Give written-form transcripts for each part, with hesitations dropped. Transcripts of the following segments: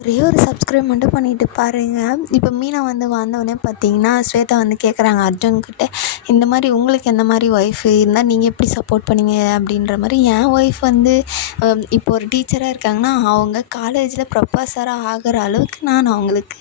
ஒரே ஒரு சப்ஸ்கிரைப் மட்டும் பண்ணிட்டு பாருங்கள். இப்போ மீனா வந்தோடனே பார்த்தீங்கன்னா, ஸ்வேதா கேட்குறாங்க அர்ஜுன்கிட்ட, இந்த மாதிரி உங்களுக்கு எந்த மாதிரி ஒய்ஃப் இருந்தால் நீங்கள் எப்படி சப்போர்ட் பண்ணுவீங்க அப்படின்ற மாதிரி. என் ஒய்ஃப் இப்போ ஒரு டீச்சராக இருக்காங்கன்னா, அவங்க காலேஜில் ப்ரொஃபஸராக ஆகிற அளவுக்கு நான் அவங்களுக்கு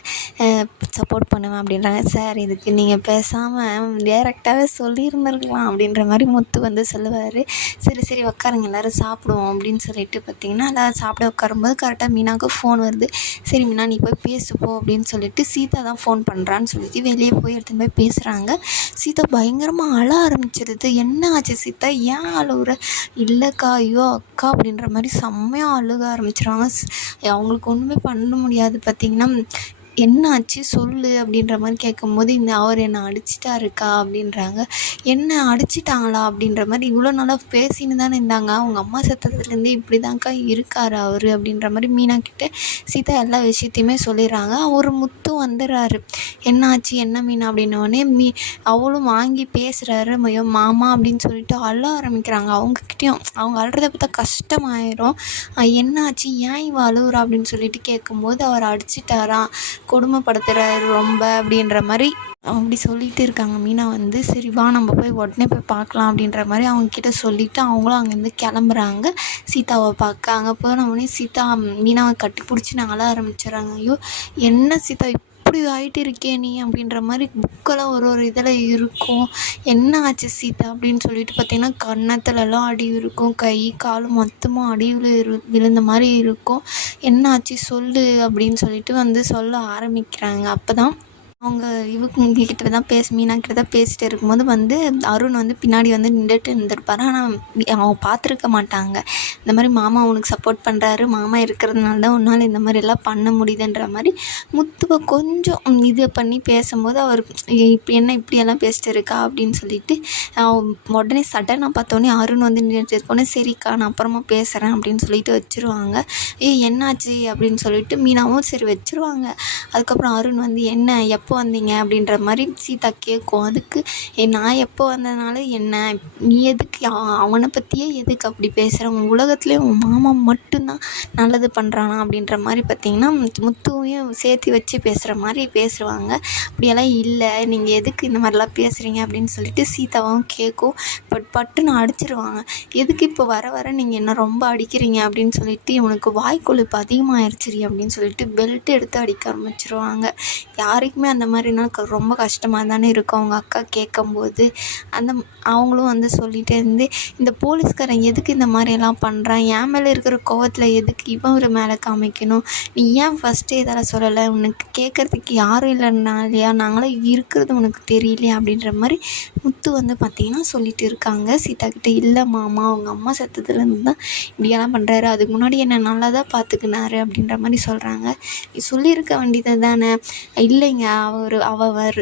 சப்போர்ட் பண்ணுவேன் அப்படின்றாங்க. சார் இதுக்கு நீங்கள் பேசாமல் டேரெக்டாகவே சொல்லியிருந்துருக்கலாம் அப்படின்ற மாதிரி முத்து சொல்லுவார். சரி சரி உட்காருங்க எல்லோரும் சாப்பிடுவோம் அப்படின்னு சொல்லிட்டு பார்த்தீங்கன்னா, எல்லோரும் சாப்பிட உட்காரும்போது கரெக்டாக மீனாவுக்கு ஃபோன் வருது. சரி மீனா நீ போய் பேசுப்போ அப்படின்னு சொல்லிட்டு சீதா தான் ஃபோன் பண்ணுறான்னு சொல்லிட்டு வெளியே போய் எடுத்துன்னு போய் பேசுகிறாங்க. சீதா பயங்கரமாக அழ ஆரம்பிச்சிடுது. என்ன ஆச்சு சீதா, ஏன் அழுகுற? இல்லைக்கா, ஐயோ அக்கா அப்படின்ற மாதிரி செம்மையாக அழுக ஆரம்பிச்சிடுவாங்க. அவங்களுக்கு ஒன்றுமே பண்ண முடியாது. பார்த்திங்கன்னா என்ன ஆச்சு சொல்லு அப்படின்ற மாதிரி கேட்கும்போது, அவர் என்னை அடிச்சிட்டாருக்கா அப்படின்றாங்க. என்ன அடிச்சிட்டாங்களா அப்படின்ற மாதிரி, இவ்வளோ நாளாக பேசின்னு தானே இருந்தாங்க, அவங்க அம்மா செத்ததுலேருந்தே இப்படி தான்க்கா இருக்கார் அவர் அப்படின்ற மாதிரி மீனா கிட்டே சீதா எல்லா விஷயத்தையுமே சொல்லிடுறாங்க. அவர் முத்து வந்துடுறாரு. என்ன ஆச்சு என்ன மீனா அப்படின்னோடனே அவளும் வாங்கி பேசுகிறாரு. மாமா அப்படின்னு சொல்லிட்டு அழ ஆரம்பிக்கிறாங்க. அவங்கக்கிட்டேயும் அவங்க அழுறத பார்த்தா கஷ்டமாயிரும். என்ன ஆச்சு, ஏன் இவ அழுகுறா அப்படின்னு சொல்லிட்டு கேட்கும்போது, அவர் அடிச்சிட்டாராம், கொடுமைப்படுத்துகிறாரு ரொம்ப அப்படின்ற மாதிரி அப்படி சொல்லிகிட்டு இருக்காங்க. மீனா சரி வா நம்ம போய் உடனே போய் பார்க்கலாம் அப்படின்ற மாதிரி அவங்கக்கிட்ட சொல்லிவிட்டு அவங்களும் அங்கேருந்து கிளம்புறாங்க சீதாவை பார்க்க. அங்கே போனவுடனே சீதா மீனாவை கட்டி பிடிச்சி அழ ஆரம்பிச்சிடுறாங்க. ஐயோ என்ன சீதா இப்படி ஆகிட்டு இருக்கே நீ அப்படின்ற மாதிரி புக்கெல்லாம் ஒரு இதில் இருக்கும். என்ன ஆச்சு சீதா அப்படின்னு சொல்லிட்டு பார்த்தீங்கன்னா, கன்னத்துலலாம் அடி இருக்கும், கை கால் மொத்தமாக அடியில் விழுந்த மாதிரி இருக்கும். என்ன ஆச்சு சொல்லு அப்படின்னு சொல்லிட்டு சொல்ல ஆரம்பிக்கிறாங்க. அப்போ தான் அவங்க இவங்கக்கிட்ட தான் மீனா கிட்ட தான் பேசிகிட்டு இருக்கும்போது அருண் பின்னாடி நின்றுட்டு இருந்திருப்பாரு. ஆனால் அவங்க பார்த்துருக்க மாட்டாங்க. இந்த மாதிரி மாமா உனக்கு சப்போர்ட் பண்ணுறாரு, மாமா இருக்கிறதுனால தான் உன்னால் இந்த மாதிரிலாம் பண்ண முடியுதுன்ற மாதிரி முத்துவை கொஞ்சம் இது பண்ணி பேசும்போது, அவர் இப்போ என்ன இப்படியெல்லாம் பேசிட்டு இருக்கா அப்படின்னு சொல்லிட்டு உடனே சடனாக பார்த்தோன்னே அருண் நின்றுட்டு இருக்கோன்னே, சரிக்கா நான் அப்புறமா பேசுகிறேன் அப்படின்னு சொல்லிட்டு வச்சுருவாங்க. என்னாச்சு அப்படின்னு சொல்லிட்டு மீனாவும் சரி வச்சுருவாங்க. அதுக்கப்புறம் அருண் என்ன எப்போ வந்தீங்க அப்படின்ற மாதிரி சீதா கேட்கும். அதுக்கு நான் எப்போ வந்ததுனால என்ன, நீ எதுக்கு அவனை பற்றியே எதுக்கு அப்படி பேசுகிற, உன் உலகத்துலேயே உன் மாமா மட்டும்தான் நல்லது பண்ணுறானா அப்படின்ற மாதிரி பார்த்திங்கன்னா முத்துவையும் சேர்த்து வச்சு பேசுகிற மாதிரி பேசுவாங்க. அப்படியெல்லாம் இல்லை, நீங்கள் எதுக்கு இந்த மாதிரிலாம் பேசுகிறீங்க அப்படின்னு சொல்லிட்டு சீதாவும் கேட்கும். பட்டுன்னு அடிச்சிருவாங்க. எதுக்கு இப்போ வர வர நீங்கள் என்ன ரொம்ப அடிக்கிறீங்க அப்படின்னு சொல்லிட்டு, இவனுக்கு வாய்க்கொழுப்பு அதிகமாகிடுச்சிரி அப்படின்னு சொல்லிட்டு பெல்ட் எடுத்து அடிக்க ஆரம்பிச்சிருவாங்க. யாருக்குமே அந்த மாதிரினா ரொம்ப கஷ்டமாக தானே இருக்கும். அவங்க அக்கா கேட்கும்போது அவங்களும் சொல்லிகிட்டே இருந்து, இந்த போலீஸ்காரன் எதுக்கு இந்த மாதிரியெல்லாம் பண்ணுறான், என் மேலே இருக்கிற கோவத்தில் எதுக்கு இவன் ஒரு மேலே காமிக்கணும், நீ ஏன் ஃபஸ்ட்டே இதெல்லாம் சொல்லலை, உனக்கு கேட்குறதுக்கு யாரும் இல்லைனாலையா, நாங்களாம் இருக்கிறது உனக்கு தெரியலையா அப்படின்ற மாதிரி முத்து பார்த்திங்கன்னா சொல்லிட்டு இருக்காங்க சீதா கிட்டே. இல்லை மாமா, அவங்க அம்மா செத்ததுலேருந்து தான் இப்படியெல்லாம் பண்ணுறாரு, அதுக்கு முன்னாடி என்னை நல்லா தான் பார்த்துக்கினாரு அப்படின்ற மாதிரி சொல்கிறாங்க. நீ சொல்லியிருக்க வேண்டியது தானே. இல்லைங்க, அவர்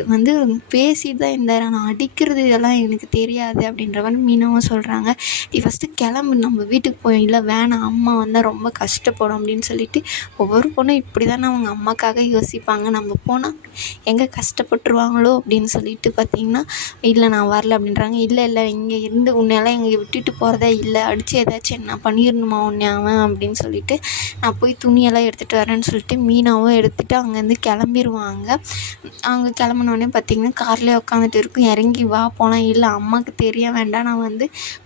பேசிட்டு தான் இருந்தார், நான் அடிக்கிறது இதெல்லாம் எனக்கு தெரியாது அப்படின்ற மாதிரி மீனவும் சொல்கிறாங்க. நீ ஃபஸ்ட்டு கிளம்பு, நம்ம வீட்டுக்கு போய். இல்லை வேணாம், அம்மா வந்தால் ரொம்ப கஷ்டப்படும் அப்படின்னு சொல்லிட்டு, ஒவ்வொரு பொண்ணும் இப்படி தானே அவங்க அம்மாக்காக யோசிப்பாங்க. நம்ம போனால் எங்கே கஷ்டப்பட்டுருவாங்களோ அப்படின்னு சொல்லிட்டு பார்த்திங்கன்னா, இல்லை நான் வரல அப்படின்றாங்க. இல்லை இல்லை, இங்கே இருந்து உன்னையெல்லாம் இங்கே விட்டுட்டு போகிறதா இல்லை, அடித்து ஏதாச்சும் என்ன பண்ணிடணுமா உன்னை அவன் அப்படின்னு சொல்லிட்டு, நான் போய் துணியெல்லாம் எடுத்துகிட்டு வரேன்னு சொல்லிட்டு மீனாவும் எடுத்துகிட்டு அங்கேருந்து கிளம்பிடுவாங்க. அவங்க கிளம்புனோடனே பார்த்திங்கன்னா கார்லேயே உட்காந்துட்டு இருக்கும். இறங்கி வா போகலாம். இல்லை அம்மாவுக்கு தெரிய வேண்டாம், நான்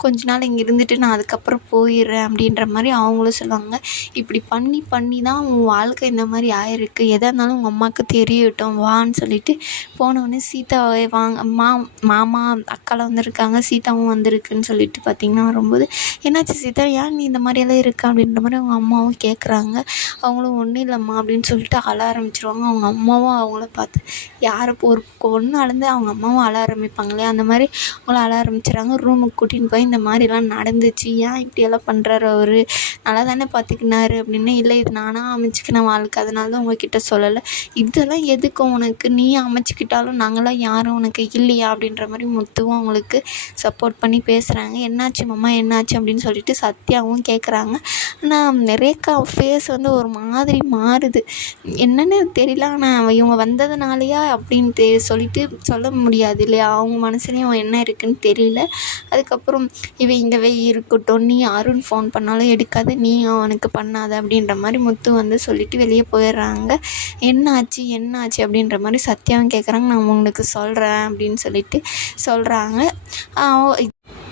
கொஞ்ச நாள் இங்கே இருந்துட்டு நான் அதுக்கப்புறம் போயிடுறேன் அப்படின்ற மாதிரி அவங்களும் சொல்லுவாங்க. இப்படி பண்ணி தான் உன் வாழ்க்கை இந்த மாதிரி ஆயிருக்கு, எதாக இருந்தாலும் உங்கள் அம்மாவுக்கு தெரியட்டும் வான்னு சொல்லிட்டு போனோடனே சீதாவை வாங்க மாமா அக்காலாம் வந்திருக்காங்க, சீதாவும் வந்திருக்குன்னு சொல்லிட்டு பார்த்திங்கன்னா வரும்போது, என்னாச்சு சீதா, ஏன் நீ இந்த மாதிரியெல்லாம் இருக்கா அப்படின்ற மாதிரி அவங்க அம்மாவும் கேட்குறாங்க. அவங்களும் ஒன்றும் இல்லைம்மா அப்படின்னு சொல்லிட்டு அழ ஆரம்பிச்சிருவாங்க. அவங்க அம்மாவும் அவங்கள பார்த்து, யாரை ஒரு பொண்ணு அழுந்து அவங்க அம்மாவும் அழ ஆரம்பிப்பாங்க இல்லையா, அந்த மாதிரி அவங்கள அழ ஆரம்பிச்சிடுறாங்க. ரூமுக்கு கூட்டின்னு போய் இந்த மாதிரிலாம் நடந்துச்சு, ஏன் இப்படியெல்லாம் பண்ணுறாரு, அவர் நல்லா தானே பார்த்துக்கினாரு அப்படின்னு. இல்லை இது நானாக அமைச்சிக்கின வாழ்க்கை, அதனால தான் உங்ககிட்ட சொல்லலை, இதெல்லாம் எதுக்கும் உனக்கு, நீ அமைச்சிக்கிட்டாலும் நாங்களாம் யாரும் உனக்கு இல்லையா அப்படின்ற மாதிரி முத்துவும் அவங்களுக்கு சப்போர்ட் பண்ணி பேசுகிறாங்க. என்னாச்சு மாமா என்னாச்சு அப்படின்னு சொல்லிட்டு சத்யாவும் கேட்குறாங்க. ஆனால் ரேகா ஃபேஸ் ஒரு மாதிரி மாறுது, என்னென்னு தெரியல. ஆனால் இவங்க வந்ததுனால இதனாலயா அப்படின்ட்டு சொல்லிட்டு சொல்ல முடியாது இல்லையா? அவங்க மனசுலேயும் என்ன இருக்குன்னு தெரியல. அதுக்கப்புறம் இங்கவே இருக்கட்டும், நீ அருண் ஃபோன் பண்ணாலும் எடுக்காத, நீ அவனுக்கு பண்ணாத அப்படின்ற மாதிரி முத்து வந்து சொல்லிட்டு வெளியே போயிடுறாங்க. என்னாச்சு என்னாச்சு அப்படின்ற மாதிரி சத்யாவும் கேட்குறாங்க. நான் உங்களுக்கு சொல்கிறேன் அப்படின்னு சொல்லிட்டு சொல்கிறாங்க.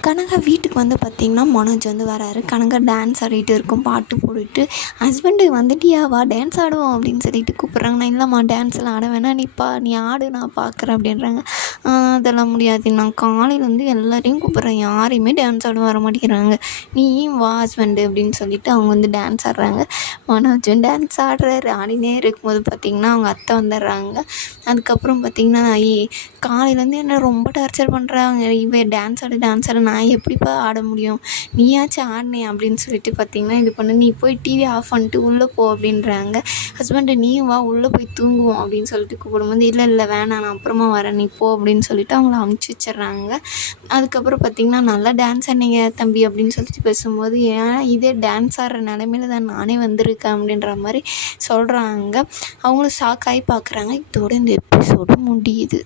கனகா வீட்டுக்கு வந்து பார்த்திங்கன்னா மனோஜ் வந்து வராரு. கனகா டான்ஸ் ஆடிட்டு இருக்கும், பாட்டு போட்டுட்டு, ஹஸ்பண்டு வந்துட்டியா வா டான்ஸ் ஆடுவோம் அப்படின்னு சொல்லிட்டு கூப்பிட்றாங்க. நான் இல்லைம்மா டான்ஸ்லாம் ஆட வேணாம், நீ ஆடு நான் பார்க்குறேன் அப்படின்றாங்க. அதெல்லாம் முடியாது, நான் காலையிலேருந்து எல்லாரையும் கூப்பிட்றேன், யாரையுமே டான்ஸ் ஆட வர மாட்டேங்கிறாங்க, நீயும் வா ஹஸ்பண்டு அப்படின்னு சொல்லிட்டு அவங்க வந்து டான்ஸ் ஆடுறாங்க. மனோஜும் டான்ஸ் ஆடுறாரு. ஆடினே இருக்கும்போது பார்த்திங்கன்னா அவங்க அத்தை வந்துடுறாங்க. அதுக்கப்புறம் பார்த்திங்கன்னா காலையிலேருந்து என்ன ரொம்ப டார்ச்சர் பண்ணுறாங்க, இவன் டான்ஸ் ஆடு நான் எப்படிப்பா ஆட முடியும், நீயாச்சும் ஆடினே அப்படின்னு சொல்லிட்டு பார்த்திங்கன்னா இது பண்ணு, நீ போய் டிவி ஆஃப் பண்ணிட்டு உள்ளே போ அப்படின்றாங்க. ஹஸ்பண்டு நீயும் வா உள்ளே போய் தூங்குவோம் அப்படின்னு சொல்லிட்டு கூப்பிடும்போது இல்லை வேணாம் நான் அப்புறமா வரேன் நீ போ அப்படின்னு சொல்லிட்டு அவங்கள அமுச்சு வச்சிடுறாங்க. அதுக்கப்புறம் பார்த்திங்கன்னா நல்லா டான்ஸ் ஆடினீங்க தம்பி அப்படின்னு சொல்லிட்டு பேசும்போது, ஏன் இதே டான்ஸ் ஆடுற நிலமையில தான் நானே வந்திருக்கேன் அப்படின்ற மாதிரி சொல்கிறாங்க. அவங்களும் ஷாக் ஆகி பார்க்குறாங்க. இதோட இந்த எபிசோடு முடியுது.